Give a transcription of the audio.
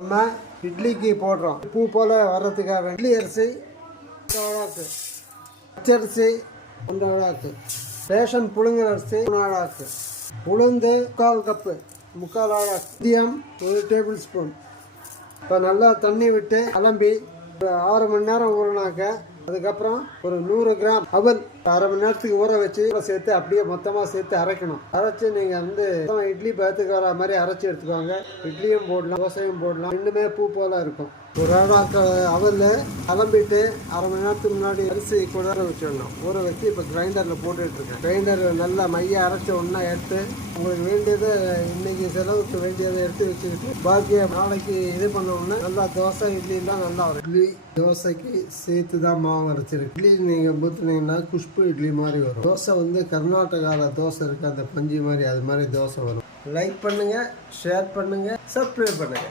நம்ம இட்லிக்கு போடுறோம். பூ போல் வர்றதுக்காக இட்லி அரிசி அழகாக்கு, பச்சரிசி 1 அழகாக்கு, ரேஷன் புழுங்கல் அரிசி 3 அழகாக்கு, உளுந்து 1/4 கப்பு 3/4 அழகாக்கு, மதியம் 1 டேபிள் ஸ்பூன். இப்போ நல்லா தண்ணி விட்டு கிளம்பி ஒரு 6 மணி நேரம் ஊறினாக்க அதுக்கப்புறம் ஒரு 100 கிராம் அவல் 1/2 மணி நேரத்துக்கு ஊற வச்சு சேர்த்து அப்படியே மொத்தமாக சேர்த்து அரைக்கணும். அரைச்சி நீங்கள் இட்லி பதத்துக்கு வர மாதிரி அரைச்சி எடுத்துக்கோங்க. இட்லியும் போடலாம், தோசையும் போடலாம், ரெண்டுமே பூ போல இருக்கும். ஒரு அழகாக்க அவல் கிளம்பிட்டு 1/2 மணி நேரத்துக்கு முன்னாடி அரிசி கூட வச்சிடணும். ஊற வச்சு இப்போ கிரைண்டரில் போட்டுட்ருக்கேன். கிரைண்டர் நல்லா மைய அரைச்சி ஒன்றா எடுத்து உங்களுக்கு வேண்டியதை இன்னைக்கு செலவுக்கு வேண்டியதை எடுத்து வச்சுக்கிட்டு பாக்கிய நாளைக்கு இது பண்ணோம்னா நல்லா தோசை இட்லிலாம் நல்லா வரும். இட்லி தோசைக்கு சேர்த்து தான் மாவு அரைச்சிருக்கு. இட்லி நீங்கள் ஊற்றுனீங்கன்னா குஷ்பு இட்லி மாதிரி வரும். தோசை கர்நாடகாவில் தோசை இருக்குது, அந்த பஞ்சு மாதிரி, அது மாதிரி தோசை வரும். லைக் பண்ணுங்கள், ஷேர் பண்ணுங்கள், சப்ஸ்கிரைப் பண்ணுங்கள்.